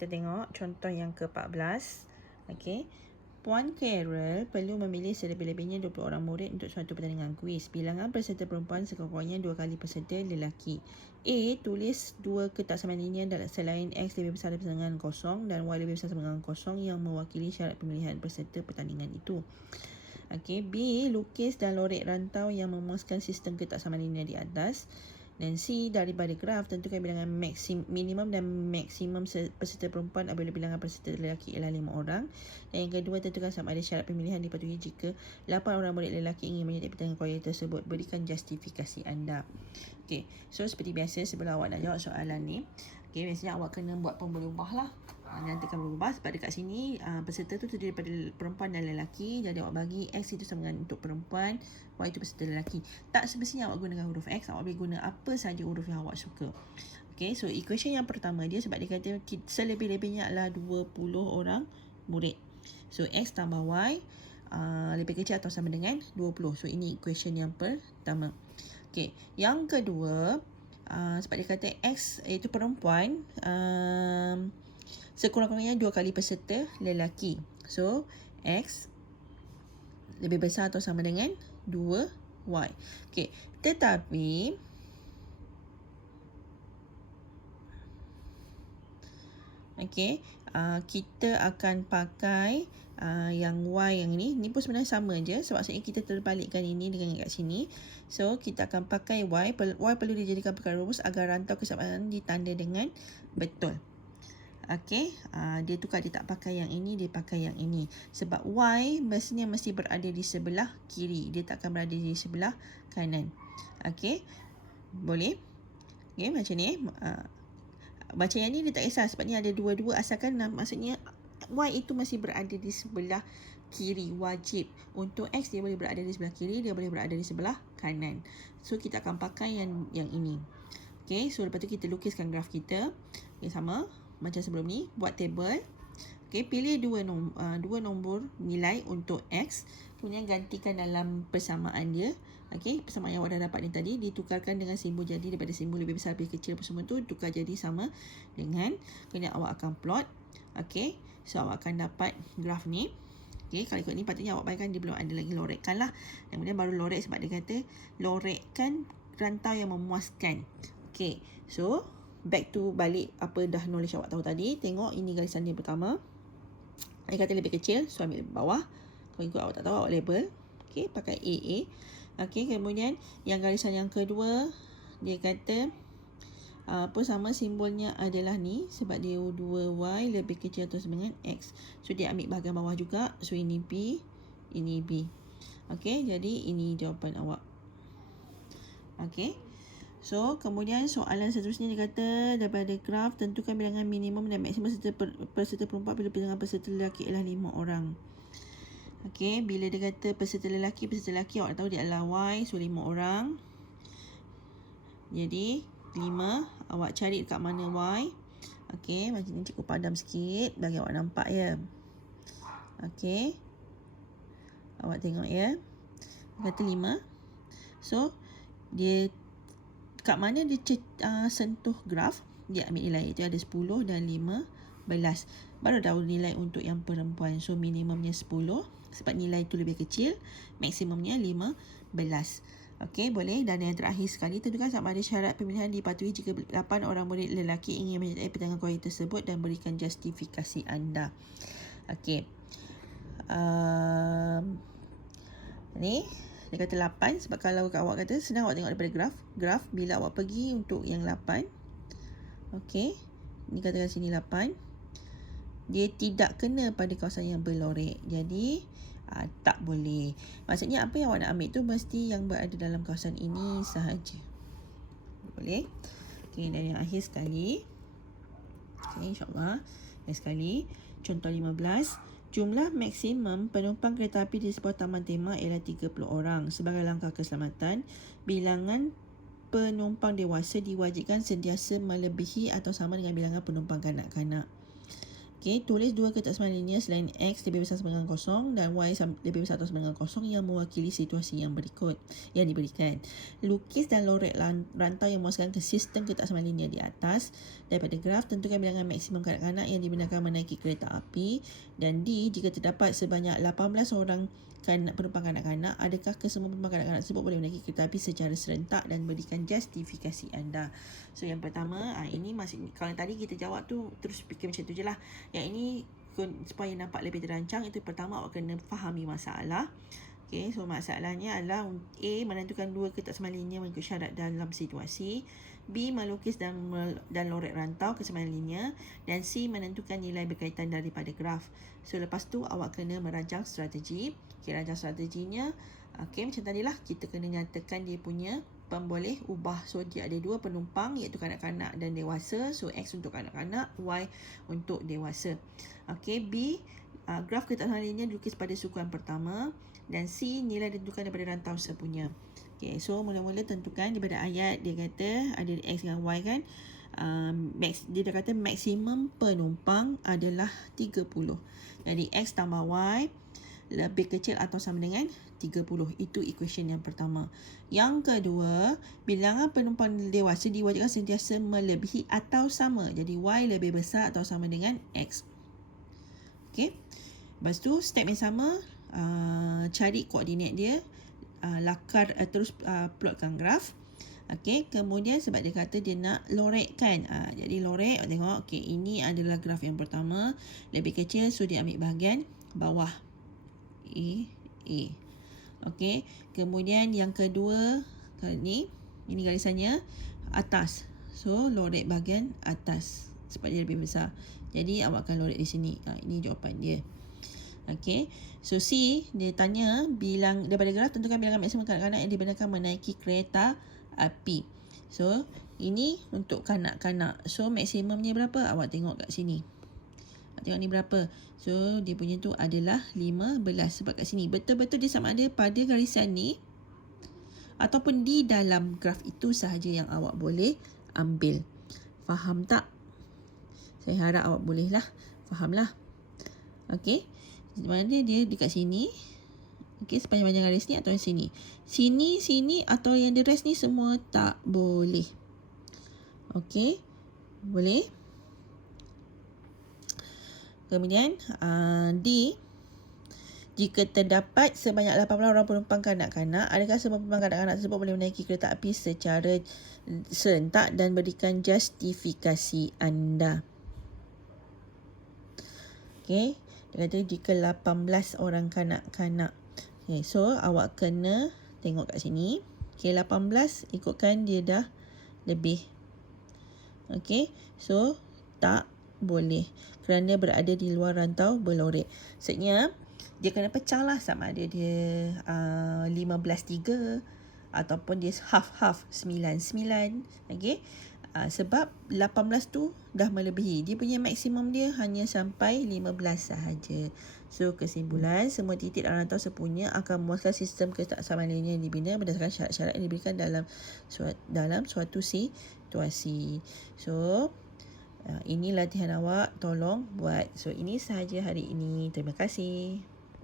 kita tengok contoh yang ke-14. Okey. Puan Carol perlu memilih selebih-lebihnya 20 orang murid untuk suatu pertandingan kuis. Bilangan peserta perempuan sekurang-kurangnya 2 kali peserta lelaki. A. Tulis 2 ketak samaninya selain X lebih besar dengan kosong dan Y lebih besar dengan kosong yang mewakili syarat pemilihan peserta pertandingan itu. Okey. B. Lukis dan lorek rantau yang memuaskan sistem ketak samaninya di atas. Dan C, daripada graf tentukan bilangan minimum dan maksimum peserta perempuan apabila bilangan peserta lelaki ialah 5 orang. Dan yang kedua, tentukan sama ada syarat pemilihan dipatuhi jika 8 orang murid lelaki ingin menyertai pertandingan kuliah tersebut. Berikan justifikasi anda. Okey, so seperti biasa sebelum awak nak jawab soalan ni, okey, biasanya awak kena buat pemberubah lah. Nanti akan berubah sebab dekat sini peserta tu terdiri daripada perempuan dan lelaki. Jadi awak bagi X itu sama dengan untuk perempuan, Y itu peserta lelaki. Tak semestinya awak gunakan huruf X, awak boleh guna apa saja huruf yang awak suka. Okay, so equation yang pertama dia sebab dia kata selebih-lebihnya adalah 20 orang murid. So X tambah Y lebih kecil atau sama dengan 20. So ini equation yang pertama. Okay, yang kedua sebab dia kata X iaitu perempuan, sekurang-kurangnya 2 kali peserta lelaki. So, X lebih besar atau sama dengan 2Y. Okey, tetapi kita akan pakai yang Y yang ni pun sebenarnya sama je sebab maksudnya kita terbalikkan ini dengan kat sini. So, kita akan pakai Y perlu dijadikan perkara rumus agar rantau kesamaan ditanda dengan betul. Okey, dia tukar, dia tak pakai yang ini, dia pakai yang ini. Sebab Y mesti berada di sebelah kiri. Dia tak akan berada di sebelah kanan. Okey, boleh? Okey, macam ni. Baca yang ni dia tak kisah sebab ni ada dua-dua asalkan maksudnya Y itu masih berada di sebelah kiri. Wajib. Untuk X dia boleh berada di sebelah kiri, dia boleh berada di sebelah kanan. So, kita akan pakai yang ini. Okey, so lepas tu kita lukiskan graf kita. Okey, sama macam sebelum ni, buat table. Okey, pilih dua nombor nilai untuk X, kemudian gantikan dalam persamaan dia. Okey, persamaan yang awak dah dapat ni tadi ditukarkan dengan simbol jadi daripada simbol lebih besar lebih kecil apa semua tu tukar jadi sama dengan, kemudian awak akan plot. Okey, so awak akan dapat graf ni. Okey, kalau ikut ni patutnya awak bayangkan dia belum ada lagi lorekkan lah. Kemudian baru lorek sebab dia kata lorekkan rantau yang memuaskan. Okey, so back to balik apa dah knowledge awak tahu tadi. Tengok ini garisan dia pertama. Dia kata lebih kecil, so ambil bawah. Kalau ikut awak tak tahu, awak label. Okey, pakai AA. Okey, kemudian yang garisan yang kedua, dia kata apa sama simbolnya adalah ni sebab dia 2Y lebih kecil atau sama dengan X. So dia ambil bahagian bawah juga. So ini B, ini B. Okey, jadi ini jawapan awak. Okey. So, kemudian soalan seterusnya dia kata daripada graf tentukan bilangan minimum dan maksimum peserta perempuan bila bilangan peserta lelaki ialah 5 orang. Okey, bila dia kata peserta lelaki awak tahu dia adalah Y, so 5 orang. Jadi 5, awak cari dekat mana Y. Okey, macam ni cikgu padam sikit bagi awak nampak ya. Okey. Awak tengok ya. Dia kata 5. So, dia kat mana dia sentuh graf, dia ambil nilai itu ada 10 dan 15. Baru tahu nilai untuk yang perempuan. So minimumnya 10 sebab nilai itu lebih kecil, maksimumnya 15. Okey, boleh. Dan yang terakhir sekali, tentukan sama ada syarat pemilihan dipatuhi jika 8 orang murid lelaki ingin menyertai pertandingan kuliah tersebut dan berikan justifikasi anda. Okey. Ni dia kata 8 sebab kalau awak kata senang awak tengok daripada graf bila awak pergi untuk yang 8. Okey, ni katakan sini 8, dia tidak kena pada kawasan yang berlorek, jadi tak boleh. Maksudnya apa yang awak nak ambil tu mesti yang berada dalam kawasan ini sahaja. Boleh? Okey, dan yang akhir sekali, okey, insyaAllah akhir sekali contoh 15. Jumlah maksimum penumpang kereta api di sebuah taman tema ialah 30 orang. Sebagai langkah keselamatan, bilangan penumpang dewasa diwajibkan sentiasa melebihi atau sama dengan bilangan penumpang kanak-kanak. Okey, tulis dua ketaksamaan linear selain X lebih besar sama dengan kosong dan Y lebih besar atau sama dengan kosong yang mewakili situasi yang berikut yang diberikan. Lukis dan lorek rantau yang memuaskan ke sistem ketaksamaan linear di atas. Daripada graf, tentukan bilangan maksimum kanak-kanak yang digunakan menaiki kereta api. Dan D, jika terdapat sebanyak 18 orang penumpang kanak-kanak, adakah kesemua penumpang kanak-kanak tersebut boleh menaiki kereta api secara serentak dan berikan justifikasi anda. So yang pertama, ini masih, kalau tadi kita jawab tu terus fikir macam tu je lah. Yang ini supaya nampak lebih terancang, itu pertama awak kena fahami masalah. Okay, so masalahnya adalah A, menentukan dua ketaksamaan linear mengikut syarat dalam situasi. B, melukis dan lorek rantau kesamaan linear. Dan C, menentukan nilai berkaitan daripada graf. So lepas tu awak kena merancang strategi. Okay, rancang strateginya, okay, macam tadilah, kita kena nyatakan dia punya boleh ubah. So dia ada dua penumpang, iaitu kanak-kanak dan dewasa. So X untuk kanak-kanak, Y untuk dewasa. Okay, B, graf ketaksamaan linear dilukis pada sukuan pertama. Dan C, nilai ditentukan daripada rantau sepunya. Okay, so mula-mula tentukan daripada ayat dia kata ada X dengan Y kan. Dia dah kata maksimum penumpang adalah 30. Jadi X tambah Y lebih kecil atau sama dengan 30. Itu equation yang pertama. Yang kedua, bilangan penumpang dewasa diwajibkan sentiasa melebihi atau sama. Jadi Y lebih besar atau sama dengan X. Okay. Lepas tu step yang sama, cari koordinat dia, terus plotkan graf. Okay, kemudian sebab dia kata dia nak lorek kan, jadi lorek, tengok, okay, ini adalah graf yang pertama, lebih kecil, so dia ambil bahagian bawah A. Okay, kemudian yang kedua, ini garisannya atas, so lorek bahagian atas sebab dia lebih besar, jadi awak akan lorek di sini. Ini jawapan dia. Okay, so C, dia tanya daripada graf tentukan bilangan maksimum kanak-kanak yang dibenarkan menaiki kereta api. So ini untuk kanak-kanak, so maksimumnya berapa? Awak tengok kat sini, tengok ni berapa. So dia punya tu adalah 15. Sebab kat sini betul-betul dia sama ada pada garisan ni ataupun di dalam graf itu sahaja yang awak boleh ambil. Faham tak? Saya harap awak bolehlah fahamlah. Okey, mana dia dekat sini. Okey, sepanjang garis ni atau yang sini. Sini atau yang the rest ni semua tak boleh. Okey, boleh. Kemudian D, jika terdapat sebanyak 18 orang penumpang kanak-kanak, adakah semua penumpang kanak-kanak tersebut boleh menaiki kereta api secara serentak dan berikan justifikasi anda. Okay, dia kata jika 18 orang kanak-kanak. Okay, so awak kena tengok kat sini. Okay, 18 ikutkan dia dah lebih. Okay, so tak boleh kerana berada di luar rantau berlorek. Maksudnya dia kena pecah lah, sama ada dia 15-3 ataupun dia half 9-9. Okay, sebab 18 tu dah melebihi. Dia punya maksimum dia hanya sampai 15 sahaja. So kesimpulan, semua titik dalam rantau sepunya akan memuaskan sistem ketaksamaan linear yang dibina berdasarkan syarat-syarat yang diberikan dalam suatu situasi. So ini latihan awak, tolong buat. So ini sahaja hari ini. Terima kasih.